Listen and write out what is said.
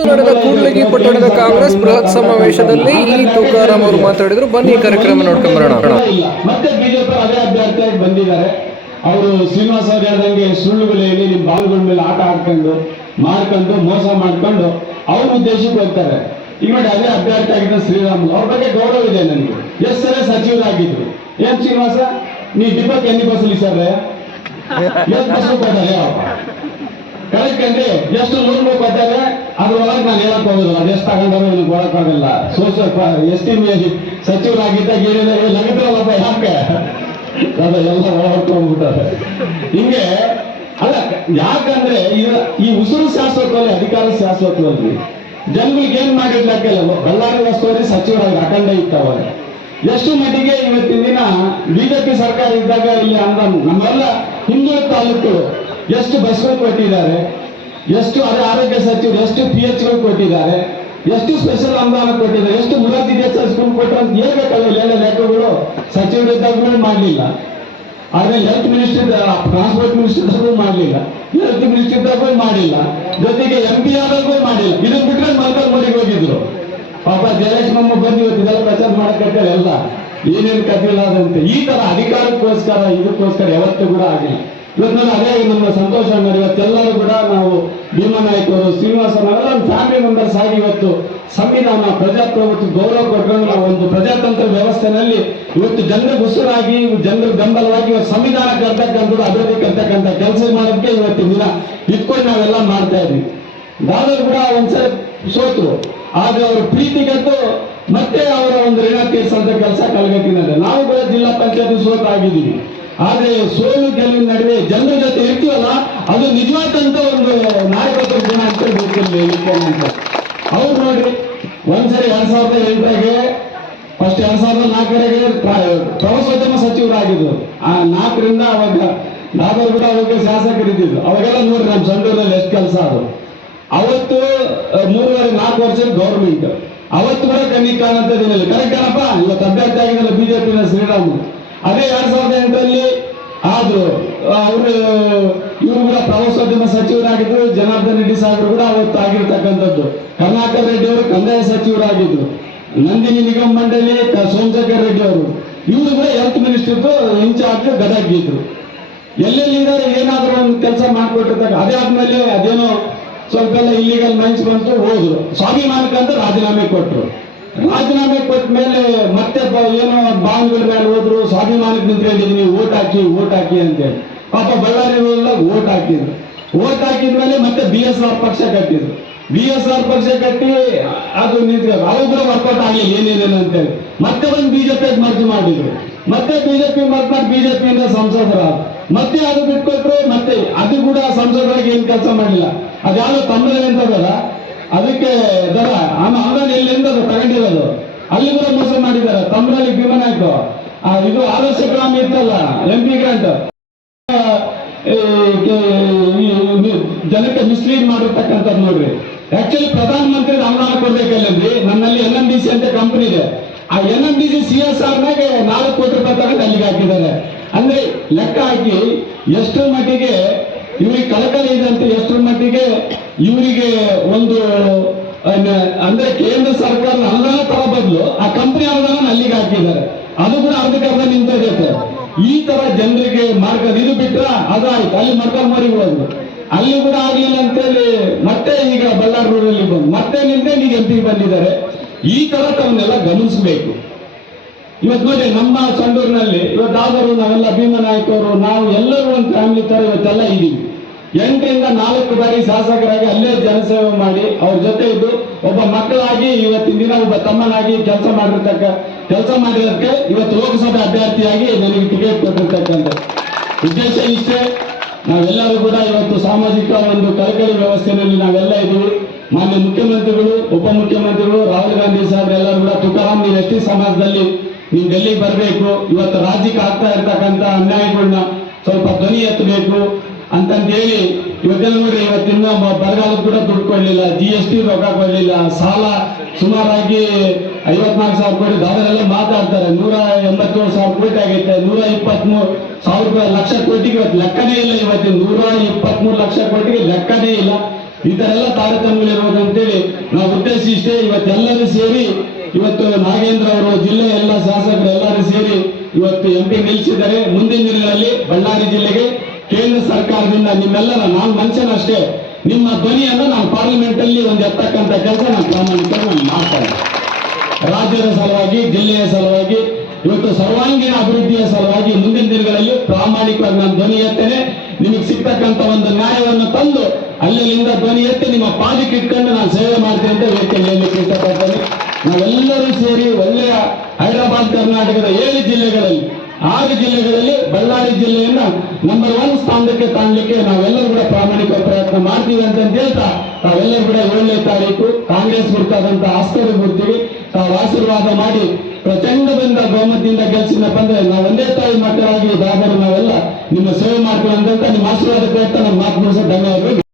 ಇಂದು ನಡೆದ ಕೂಡ್ಲಿಗಿ ಪಟ್ಟಣದ ಕಾಂಗ್ರೆಸ್ ಬೃಹತ್ ಸಮಾವೇಶದಲ್ಲಿ ಈ ತುಕಾರಾಮ್ ಅವರು ಮಾತಾಡಿದ್ರು. ಬನ್ನಿ ಈ ಕಾರ್ಯಕ್ರಮ ನೋಡ್ಕೊಂಡ್ ಬರೋಣ. ಮತ್ತೆ ಬಿಜೆಪಿ ಅದೇ ಅಭ್ಯರ್ಥಿಯಾಗಿ ಬಂದಿದ್ದಾರೆ. ಅವರು ಶ್ರೀನಿವಾಸ ಅವ್ರು ಹೇಳ್ದಂಗೆ ಸುಳ್ಳುಗಳು ಹೇಳಿ ನಿಮ್ ಬಾಲುಗಳ ಮೇಲೆ ಆಟ ಆಡ್ಕೊಂಡು ಮಾಡ್ಕೊಂಡು ಮೋಸ ಮಾಡ್ಕೊಂಡು ಅವ್ರ ಉದ್ದೇಶಕ್ಕೆ ಹೋಗ್ತಾರೆ. ಈಗ ನೋಡಿ ಅದೇ ಅಭ್ಯರ್ಥಿ ಆಗಿದ್ದ ಶ್ರೀರಾಮ್ ಅವ್ರ ಬಗ್ಗೆ ಗೌರವ ಇದೆ ನನಗೆ. ಎಷ್ಟು ಸಲ ಸಚಿವರಾಗಿದ್ರು. ಏನ್ ಶ್ರೀನಿವಾಸ? ನೀ ದಿಬ್ಬಕ್ಕೆ ಎన్ని ಬಸ್ಲಿ ಸರ್ ಎಷ್ಟು ಬಸ್ ಕೊಟ್ಟಾರೆ ಕರೆಕ್ಟ್ ಎಷ್ಟು ಲೋನ್ ಕೊಟ್ಟಾರೆ ಅದ್ರೊಳಗೆ ನಾನು ಹೇಳಕ್ ಹೋಗಲ್ಲ ಅದು ತಗೊಂಡ್ರೆ ನನಗೆ ಕೊಡಕ್ಕಾಗಲ್ಲ ಸೋಷಿಯಲ್ ಎಸ್ ಟಿ ಸಚಿವರಾಗಿದ್ದಾಗ ಏನಿದೆ? ಲಗತ್ರಲ್ಲಪ್ಪ ಯಾಕೆ? ಅದ ಎಲ್ಲ ಒಳಗೊಂಡ್ಬಿಟ್ಟಾರೆ ಹಿಂಗೆ, ಅಲ್ಲ, ಯಾಕಂದ್ರೆ ಈ- ಉಸಿರು ಶಾಶ್ವತವಲ್ಲಿ ಅಧಿಕಾರ ಶಾಶ್ವತವಲ್ಲಿ ಜನಗಳಿಗೆ ಏನ್ ಮಾಡಿರ್ಲಕ್ಕಿಲ್ಲ ಬಳ್ಳಾರಿ ವಸ್ತುವಲ್ಲಿ ಸಚಿವರಾಗಿ ಅಖಂಡ ಇತ್ತವಾಗ ಎಷ್ಟು ಮಟ್ಟಿಗೆ ಇವತ್ತಿನ ದಿನ ಬಿಜೆಪಿ ಸರ್ಕಾರ ಇದ್ದಾಗ ಇಲ್ಲಿ ಅಂದ ನಮ್ಮೆಲ್ಲ ಹಿಂದುಳಿದ ತಾಲೂಕು ಎಷ್ಟು ಬಸ್ಗಳು ಕೊಟ್ಟಿದ್ದಾರೆ. ಎಷ್ಟು ಅದೇ ಆರೋಗ್ಯ ಸಚಿವರು, ಎಷ್ಟು ಪಿ ಎಚ್ಗಳು ಕೊಟ್ಟಿದ್ದಾರೆ, ಎಷ್ಟು ಸ್ಪೆಷಲ್ ಅನುದಾನ ಕೊಟ್ಟಿದ್ದಾರೆ, ಎಷ್ಟು ಮುರಾರ್ಜಿ ದೇಸಾಯಿ ಸ್ಕೂಲ್ ಕೊಟ್ಟರು ಅಂತ ಹೇಳ್ಬೇಕಲ್ಲ ಎಲ್ಲ ಲೆಕ್ಕಗಳು ಸಚಿವರಿದ್ದಾಗ ಮಾಡಲಿಲ್ಲ. ಆದ್ರೆ ಹೆಲ್ತ್ ಮಿನಿಸ್ಟರ್ ಟ್ರಾನ್ಸ್ಪೋರ್ಟ್ ಮಿನಿಸ್ಟರ್ ಮಾಡಲಿಲ್ಲ. ಹೆಲ್ತ್ ಮಿನಿಸ್ಟರ್ ಮಾಡಿಲ್ಲ. ಜೊತೆಗೆ ಎಂ ಪಿ ಆದಾಗೂ ಮಾಡಿಲ್ಲ. ಇದನ್ನ ಬಿಟ್ರೆ ಮಲ್ಕಲ್ ಮೋದಿಗೆ ಹೋಗಿದ್ರು. ಪಾಪ ಜಯಲಕ್ಷ್ಮಿ ಬಂದು ಇವತ್ತು ಇದೆಲ್ಲ ಪ್ರಚಾರ ಮಾಡಕ್ಕೆ ಎಲ್ಲ. ಏನೇನು ಕಥಿಲ್ಲ ಅದಂತೆ ಈ ತರ ಅಧಿಕಾರಕ್ಕೋಸ್ಕರ, ಇದಕ್ಕೋಸ್ಕರ ಯಾವತ್ತೂ ಕೂಡ ಆಗಿಲ್ಲ. ಇವತ್ತು ಅದೇ ನಮ್ಮ ಸಂತೋಷ ಅಂದ್ರೆ ಇವತ್ತೆಲ್ಲರೂ ಕೂಡ ನಾವು ಭೀಮನಾಯಕರು ಶ್ರೀನಿವಾಸ ನಾವೆಲ್ಲ ಫ್ಯಾಮಿಲಿ ಮೆಂಬರ್ಸ್ ಆಗಿ ಇವತ್ತು ಸಂವಿಧಾನ, ಪ್ರಜಾಪ್ರಭುತ್ವ ಗೌರವ ಕೊಟ್ಕೊಂಡು ನಾವು ಒಂದು ಪ್ರಜಾತಂತ್ರ ವ್ಯವಸ್ಥೆನಲ್ಲಿ ಇವತ್ತು ಜನರ ಉಸುರಾಗಿ, ಜನರ ಬೆಂಬಲವಾಗಿ ಇವತ್ತು ಸಂವಿಧಾನಕ್ಕೆ ಅಂತಕ್ಕಂಥದ್ದು ಅಭಿವೃದ್ಧಿ ಕರ್ತಕ್ಕಂಥ ಕೆಲಸ ಮಾಡೋದಕ್ಕೆ ಇವತ್ತು ದಿನ ಇಟ್ಕೊಂಡು ನಾವೆಲ್ಲ ಮಾಡ್ತಾ ಇದ್ವಿ ದಾದರ್ ಕೂಡ ಒಂದ್ಸರಿ ಸೋತು. ಆಗ ಅವರು ಪ್ರೀತಿಗಂತೂ ಮತ್ತೆ ಅವರ ಒಂದು ಋಣ ತೀರ್ಸಂತ ಕೆಲಸ ಕಳ್ಗಟ್ಟಿದ್ದಾರೆ ನಾವು ಕೂಡ ಜಿಲ್ಲಾ ಪಂಚಾಯತ್ ಸೋತ ಆಗಿದ್ದೀವಿ ಆದ್ರೆ ಸೋಲು ಗೆಲುವಿನ ನಡುವೆ ಜನರ ಜೊತೆ ಇರ್ತೀವಲ್ಲ, ಅದು ನಿಜವಾದಂತ ಒಂದು ನಾಯಕತ್ವ ಗುಣ ಅಂತ ಗೊತ್ತಿಲ್ಲ ಅಂತ. ಅವ್ರು ನೋಡ್ರಿ ಒಂದ್ಸರಿ ಎರಡ್ ಸಾವಿರದ ಎಂಟರಾಗೆ ಫಸ್ಟ್ ಎರಡ್ ಸಾವಿರದ ನಾಲ್ಕರಾಗೆ ಪ್ರ- ಪ್ರವಾಸೋದ್ಯಮ ಸಚಿವರಾಗಿದ್ರು ಆ ನಾಲ್ಕರಿಂದ ಅವಾಗ ಕೂಡ ಅವಾಗ ಶಾಸಕರಿದ್ದಿದ್ರು ಅವಾಗೆಲ್ಲ ನೋಡ್ರಿ ನಮ್ಮ ಸಂಡೂರಲ್ಲಿ ಎಷ್ಟು ಕೆಲಸ ಅದು. ಅವತ್ತು ಮೂರುವರೆ, ನಾಲ್ಕು ವರ್ಷ ಗೌರ್ಮೆಂಟ್ ಅವತ್ತು ಕೂಡ ಕಮ್ಮಿ ಕಾಣಂತದೇನಿಲ್ಲ ಕರೆಕ್ಟ್ ಏನಪ್ಪ? ಇವತ್ತು ಅಭ್ಯರ್ಥಿ ಆಗಿದ್ದಲ್ಲ ಬಿಜೆಪಿನ ಶ್ರೀರಾಮ್ ಅದೇ ಎರಡ್ ಸಾವಿರದ ಎಂಟರಲ್ಲಿ ಆದ್ರು ಅವರು, ಇವರು ಕೂಡ ಪ್ರವಾಸೋದ್ಯಮ ಸಚಿವರಾಗಿದ್ರು, ಜನಾರ್ದನ್ ರೆಡ್ಡಿ ಸಾಹೇಬರು ಕೂಡ ಅವತ್ತು ಆಗಿರ್ತಕ್ಕಂಥದ್ದು. ಕರ್ನಾಟಕ ರೆಡ್ಡಿ ಅವರು ಕಂದಾಯ ಸಚಿವರಾಗಿದ್ರು ನಂದಿನಿ ನಿಗಮ ಮಂಡಳಿ ಸೋಮಶೇಖರ್ ರೆಡ್ಡಿ ಅವರು. ಇವರು ಕೂಡ ಹೆಲ್ತ್ ಮಿನಿಸ್ಟರ್ದು ಇನ್ಚಾರ್ಜ್ ಎಲ್ಲೆಲ್ಲಿ ಎಲ್ಲೆಲ್ಲಿದ್ದಾರೆ ಏನಾದರೂ ಒಂದು ಕೆಲಸ ಮಾಡ್ಕೊಟ್ಟಿರ್ತಾರೆ ಅದೇ ಆದ್ಮೇಲೆ ಅದೇನೋ ಸ್ವಲ್ಪ ಎಲ್ಲ ಇಲ್ಲಿಗಲ್ ಮೈನ್ಸ್ ಬಂತು, ಹೋದ್ರು. ಸ್ವಾಭಿಮಾನಕ್ಕಂತ ರಾಜೀನಾಮೆ ಕೊಟ್ರು. ರಾಜೀನಾಮೆ ಕೊಟ್ಟ ಮೇಲೆ ಮತ್ತೆ ಏನೋ ಬಾಂಬ್ಗಳ ಮೇಲೆ ಹೋದ್ರು, ಸ್ವಾಭಿಮಾನಕ್ಕೆ ನೀವು ಓಟ್ ಹಾಕಿ ಓಟ್ ಹಾಕಿ ಅಂತೇಳಿ. ಪಾಪ ಬಳ್ಳಾರಿ ಓಟ್ ಹಾಕಿದ್ರು. ಓಟ್ ಹಾಕಿದ್ಮೇಲೆ ಮತ್ತೆ ಬಿ ಎಸ್ ಆರ್ ಪಕ್ಷ ಕಟ್ಟಿದ್ರು. ಬಿ ಎಸ್ ಆರ್ ಪಕ್ಷ ಕಟ್ಟಿ ಅದು ನಿಂತ್ಕೊಂಡು ಅವು ಕೂಡ ವರ್ಕೌಟ್ ಆಗಲಿ ಏನೇನೇನು ಅಂತೇಳಿ. ಮತ್ತೆ ಒಂದು ಬಿಜೆಪಿ ಮರ್ಜಿ ಮಾಡಿದ್ರು? ಮತ್ತೆ ಬಿಜೆಪಿ ಮರ್ತಾರೆ ಬಿಜೆಪಿಯಿಂದ ಸಂಸದರ ಮತ್ತೆ ಅದು ಬಿಟ್ಕೊಟ್ರು, ಮತ್ತೆ ಅದು ಕೂಡ ಸಂಸದರಾಗಿ ಏನು ಕೆಲಸ ಮಾಡಿಲ್ಲ. ಅದ್ಯಾವುದೋ ತಮ್ಮದೇ ಅಂತದಲ್ಲ? ಅದಕ್ಕೆ ದರ ಆಮ ಹಣ ಎಲ್ಲಿಂದ ಅದು ತಗೊಂಡಿರೋದು? ಅಲ್ಲಿ ಕೂಡ ಮೋಸ ಮಾಡಿದ್ದಾರೆ. ತಮ್ರಲ್ಲಿ ಭೀಮನಾಯ್ತು ಆ, ಇದು ಆರೋಗ್ಯ ಗ್ರಾಮ ಇತ್ತಲ್ಲ ಎಂ ಪಿ ಗ್ರಾಂಟ್ ಜನಕ್ಕೆ ಮಿಸ್ಲೀಡ್ ಮಾಡಿರ್ತಕ್ಕಂಥದ್ದು ನೋಡ್ರಿ. ಆಕ್ಚುಲಿ ಪ್ರಧಾನ ಮಂತ್ರಿ ಅನುದಾನ ಕೊಡ್ಬೇಕಲ್ಲಂದ್ರಿ ನನ್ನಲ್ಲಿ ಎನ್ ಎಂ ಡಿ ಸಿ ಅಂತ ಕಂಪನಿ ಇದೆ. ಆ N M D C C S R ನಾಗೆ ನಾಲ್ಕು ಕೋಟಿ ರೂಪಾಯಿ ತಗೊಂಡು ಅಲ್ಲಿಗೆ ಹಾಕಿದ್ದಾರೆ. ಅಂದ್ರೆ ಲೆಕ್ಕ ಹಾಕಿ ಎಷ್ಟು ಮಟ್ಟಿಗೆ ಇವ್ರಿಗೆ ಕಳಕಳಿ ಇದೆ ಅಂತ ಎಷ್ಟರ ಮಟ್ಟಿಗೆ ಇವರಿಗೆ ಒಂದು ಅಂದ್ರೆ ಕೇಂದ್ರ ಸರ್ಕಾರ ಅನುದಾನ ತರ ಬದಲು ಆ ಕಂಪನಿ ಅನುದಾನ ಅಲ್ಲಿಗೆ ಹಾಕಿದ್ದಾರೆ. ಅದು ಕೂಡ ಅರ್ಧಕ್ಕರ್ಧ ಅರ್ಧ ಸರ್ ಈ ತರ ಜನರಿಗೆ ಮಾರ್ಗ ಇದು ಬಿಟ್ರ ಅದಾಯ್ತು. ಅಲ್ಲಿ ಮರ್ಕಲ್ಮರಿಗೆ ಹೋದ್ರು. ಅಲ್ಲಿ ಕೂಡ ಆಗ್ಲಿಲ್ಲ ಅಂತೇಳಿ ಮತ್ತೆ ಈಗ ಬಳ್ಳಾರಿ ಬಂದು, ಮತ್ತೆ ನಿಂತೆ ಈಗ ಎಂ ಬಂದಿದ್ದಾರೆ. ಈ ತರ ತವನ್ನೆಲ್ಲ ಗಮನಿಸಬೇಕು. ಇವತ್ತು ನೋಡಿ, ನಮ್ಮ ಸಂಡೂರಿನಲ್ಲಿ ಇವತ್ತು ಆದರೂ ನಾವೆಲ್ಲ ಭೀಮನಾಯಕರು ನಾವು ಎಲ್ಲರೂ ಫ್ಯಾಮಿಲಿ ಇವತ್ತೆಲ್ಲ ಇದ್ದೀವಿ. ಎಂಟರಿಂದ ನಾಲ್ಕು ಬಾರಿ ಶಾಸಕರಾಗಿ ಅಲ್ಲೇ ಜನಸೇವೆ ಮಾಡಿ ಅವ್ರ ಜೊತೆ ಇದ್ದು ಒಬ್ಬ ಮಕ್ಕಳಾಗಿ ಇವತ್ತಿನ ದಿನ ಒಬ್ಬ ತಮ್ಮನಾಗಿ ಕೆಲಸ ಮಾಡಿರ್ತಕ್ಕ, ಕೆಲಸ ಮಾಡಿರೋದಕ್ಕೆ ಇವತ್ತು ಲೋಕಸಭೆ ಅಭ್ಯರ್ಥಿಯಾಗಿ ನನಗೆ ಟಿಕೆಟ್ ಕೊಟ್ಟಿರ್ತಕ್ಕಂಥ ಉದ್ದೇಶ ಇಷ್ಟೇ, ನಾವೆಲ್ಲರೂ ಕೂಡ ಇವತ್ತು ಸಾಮಾಜಿಕ ಒಂದು ಕಳಕಳಿ ವ್ಯವಸ್ಥೆಯಲ್ಲಿ ನಾವೆಲ್ಲ ಇದ್ದೀವಿ. ಮಾನ್ಯ ಮುಖ್ಯಮಂತ್ರಿಗಳು ಉಪಮುಖ್ಯಮಂತ್ರಿಗಳು ರಾಹುಲ್ ಗಾಂಧಿ ಸಾಹೇಬ್ ಎಲ್ಲರೂ ಕೂಡ ತುಕಾರಾಮ್ ನೀವು ಎಸ್ ಟಿ ಸಮಾಜದಲ್ಲಿ ನೀವು ಡೆಲ್ಲಿಗೆ ಬರಬೇಕು, ಇವತ್ತು ರಾಜ್ಯಕ್ಕೆ ಆಗ್ತಾ ಇರ್ತಕ್ಕಂಥ ಅನ್ಯಾಯಗಳನ್ನ ಸ್ವಲ್ಪ ಧ್ವನಿ ಎತ್ತಬೇಕು ಅಂತಂತ ಹೇಳಿ ಇವತ್ತೆಲ್ಲ ನೋಡ್ರಿ ಇವತ್ತಿನ ಬರಗಾಲ ಕೂಡ ದುಡ್ಡು ಕೊಡ್ಲಿಲ್ಲ ಜಿ ಎಸ್ ಟಿ ರೊಕ್ಕ ಕೊಡ್ಲಿಲ್ಲ, ಸಾಲ ಸುಮಾರಾಗಿ ಐವತ್ನಾಲ್ಕು ಸಾವಿರ ಕೋಟಿ ದಾದರೆಲ್ಲ ಮಾತಾಡ್ತಾರೆ. ನೂರ ಎಂಬತ್ತೇಳು ಸಾವಿರ ಕೋಟಿ ಆಗೈತೆ, ನೂರ ಇಪ್ಪತ್ಮೂರು ಸಾವಿರ ಲಕ್ಷ ಕೋಟಿಗೆ ಇವತ್ತು ಲೆಕ್ಕನೇ ಇಲ್ಲ ಇವತ್ತಿನ ನೂರ ಇಪ್ಪತ್ಮೂರು ಲಕ್ಷ ಕೋಟಿಗೆ ಲೆಕ್ಕನೇ ಇಲ್ಲ. ಈ ತರ ಎಲ್ಲ ತಾರತಮ್ಯಗಳಿರುವುದಂತೇಳಿ ನಾವು ಉದ್ದೇಶ ಇಷ್ಟೇ ಇವತ್ತೆಲ್ಲರೂ ಸೇರಿ ಇವತ್ತು ನಾಗೇಂದ್ರ ಅವರು ಜಿಲ್ಲೆ ಎಲ್ಲ ಶಾಸಕರು ಎಲ್ಲರೂ ಸೇರಿ ಇವತ್ತು ಎಂ ಪಿ ನಿಲ್ಲಿಸಿದ್ದಾರೆ ಮುಂದಿನ ದಿನಗಳಲ್ಲಿ ಬಳ್ಳಾರಿ ಜಿಲ್ಲೆಗೆ ಕೇಂದ್ರ ಸರ್ಕಾರದಿಂದ ನಿಮ್ಮೆಲ್ಲರ ನಾನು ಮನುಷ್ಯನಷ್ಟೇ ನಿಮ್ಮ ಧ್ವನಿಯನ್ನು ನಾನು ಪಾರ್ಲಿಮೆಂಟ್ ಅಲ್ಲಿ ಒಂದು ಎತ್ತಕ್ಕಂತ ಕೆಲಸ ನಾನು ಪ್ರಾಮಾಣಿಕವಾಗಿ ನಾನು ಮಾಡ್ತಾ ರಾಜ್ಯದ ಸಲುವಾಗಿ, ಜಿಲ್ಲೆಯ ಸಲುವಾಗಿ, ಇವತ್ತು ಸರ್ವಾಂಗೀಣ ಅಭಿವೃದ್ಧಿಯ ಸಲುವಾಗಿ ಮುಂದಿನ ದಿನಗಳಲ್ಲಿ ಪ್ರಾಮಾಣಿಕವಾಗಿ ನಾನು ಧ್ವನಿ ಎತ್ತೇನೆ. ನಿಮಗೆ ಸಿಗ್ತಕ್ಕಂಥ ಒಂದು ನ್ಯಾಯವನ್ನು ತಂದು ಅಲ್ಲಿಂದ ಧ್ವನಿ ಎತ್ತಿ ನಿಮ್ಮ ಪಾದಕ್ಕೆ ಇಟ್ಕೊಂಡು ನಾನು ಸೇವೆ ಮಾಡ್ತೀನಿ ಅಂತ ವೇದಿಕೆ ಹೇಳಲಿಕ್ಕೆ ಇಷ್ಟಪಡ್ತೇನೆ ನಾವೆಲ್ಲರೂ ಸೇರಿ ಒಳ್ಳೆಯ ಹೈದರಾಬಾದ್, ಕರ್ನಾಟಕದ ಏಳು ಜಿಲ್ಲೆಗಳಲ್ಲಿ, ಆರು ಜಿಲ್ಲೆಗಳಲ್ಲಿ ಬಳ್ಳಾರಿ ಜಿಲ್ಲೆಯನ್ನ ನಂಬರ್ ಒನ್ ಸ್ಥಾನಕ್ಕೆ ತಾಣಲಿಕ್ಕೆ ನಾವೆಲ್ಲರೂ ಕೂಡ ಪ್ರಾಮಾಣಿಕ ಪ್ರಯತ್ನ ಮಾಡ್ತೀವಿ ಅಂತ ಹೇಳ್ತಾ ತಾವೆಲ್ಲರೂ ಕೂಡ ಏಳನೇ ತಾರೀಕು ಕಾಂಗ್ರೆಸ್ ಬಿಡ್ತಾದಂತ ಆಸ್ತದ ಕೊಡ್ತೀವಿ ತಾವು ಆಶೀರ್ವಾದ ಮಾಡಿ, ಪ್ರಚಂಡದಿಂದ ಬಹುಮತದಿಂದ ಗೆಲ್ಸಿನಪ್ಪ ಅಂದ್ರೆ ನಾವು ಒಂದೇ ತಾಯಿ ಮಕ್ಕಳಾಗಿ ದಾದರು ನಾವೆಲ್ಲ ನಿಮ್ಮ ಸೇವೆ ಅಂತ ನಿಮ್ಮ ಆಶೀರ್ವಾದ ಪ್ರಯತ್ನ ನಮ್ಮ ಮಾತು ಧನ್ಯವಾದಗಳು.